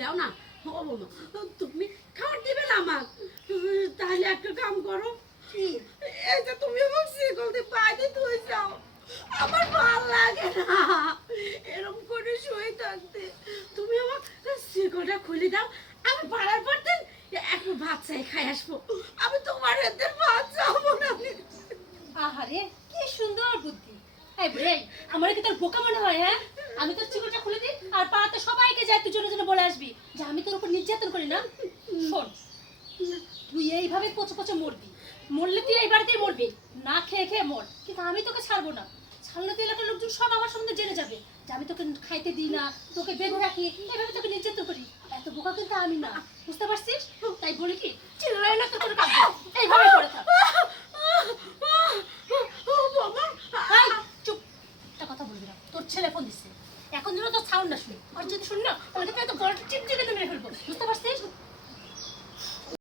দেও না। ও বৌমা, তুমি খাবার দিবে না আমার? তাহলে একটা কাম করো, কি এই যে তুমি আমার শিকল দিয়ে বাইরে ধুয়ে যাও, আমার ভাল লাগে না এরকম করে শুয়ে থাকতে। তুমি আমার শিকলটা খুলে দাও, আমি পাড়ার পর দিন একটু ভাত চাই খাই আসবো। আমি তোমার হাতে ভাত চাবো না। আহারে কি সুন্দর বুদ্ধি। এই বুড়ি, আমার কি তোর বোকা মনে হয়? হ্যাঁ, আমি তোর চিকনটা খুলে দিই আর পাড়াতে সবাইকে যাই তুই জন্য বলে আসবি যে আমি তোর উপর নির্যাতন করি না। শোন, তুই এইভাবে পচে পচে মরবি, মরলে তুই এই বাড়িতেই মরবি, না খেয়ে খেয়ে মর, কিন্তু আমি তোকে ছাড়বো না। ছাড়লে তো এলাকার লোকজন সব আমার সম্বন্ধে জেনে যাবে যে আমি তোকে খাইতে দিই না, তোকে বেঁধে রাখি, এইভাবে তোকে নির্যাতন করি। এত বোকা কিন্তু আমি না, বুঝতে পারছিস? তাই বলি কি, চিল্লাই না, তোর কাজ এইভাবে করে থাক। এই, চুপ, একটা কথা বলবি না। তোর ছেলে ফোন দিচ্ছে, এখন যেন তোর সাউন্ড না শুনি, আর যদি শুনি না তাহলে তোকে এত বড় টিপ দিয়ে মেরে ফেলবো, বুঝতে পারছিস?